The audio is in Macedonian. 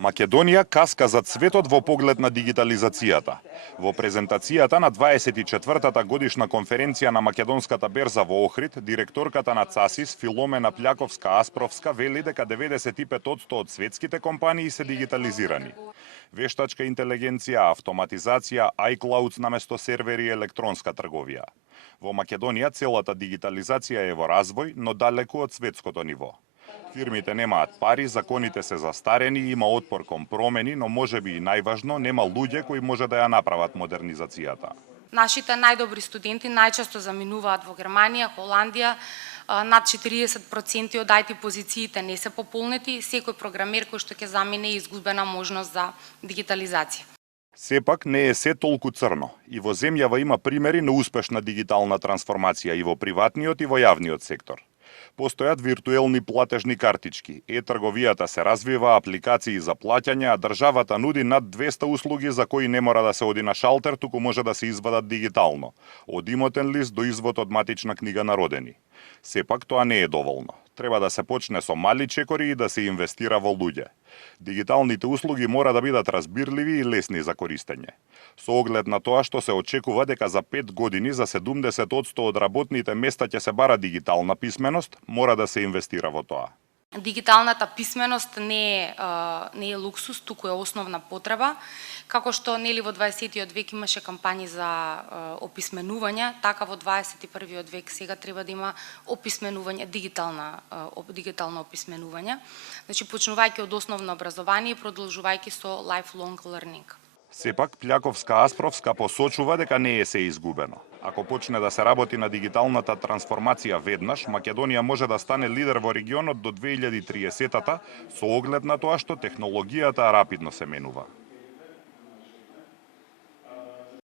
Македонија каска зад светот во поглед на дигитализацијата. Во презентацијата на 24-та годишна конференција на Македонската берза во Охрид, директорката на ЦАСИС Филомена Пљаковска-Аспровска вели дека 95% од светските компании се дигитализирани. Вештачка интелигенција, автоматизација, iCloud наместо сервери и електронска трговија. Во Македонија целата дигитализација е во развој, но далеку од светското ниво. Фирмите немаат пари, законите се застарени, има отпор кон промени, но можеби и најважно, нема луѓе кои може да ја направат модернизацијата. Нашите најдобри студенти најчесто заминуваат во Германија, Холандија, над 40% од IT позициите не се пополнети, секој програмер кој што ќе замине е изгубена можност за дигитализација. Сепак не е се толку црно. И во земјава има примери на успешна дигитална трансформација и во приватниот и во јавниот сектор. Постојат виртуелни платежни картички, трговијата се развива, апликации за плаќање, а државата нуди над 200 услуги за кои не мора да се оди на шалтер, туку може да се извадат дигитално, од имотен лист до извод од матична книга на родени. Сепак тоа не е доволно. Треба да се почне со мали чекори и да се инвестира во луѓе. Дигиталните услуги мора да бидат разбирливи и лесни за користење. Со оглед на тоа што се очекува дека за 5 години за 70% од работните места ќе се бара дигитална писменост, мора да се инвестира во тоа. Дигиталната писменост не е луксус, туку е основна потреба. Како што нели во 20-тиот век имаше кампањи за описменување, така во 21-виот век сега треба да има описменување, дигитално описменување. Значи почнувајќи од основно образование и продолжувајќи со lifelong learning. Сепак, Пљаковска-Аспровска посочува дека не е се изгубено. Ако почне да се работи на дигиталната трансформација веднаш, Македонија може да стане лидер во регионот до 2030-та, со оглед на тоа што технологијата рапидно се менува.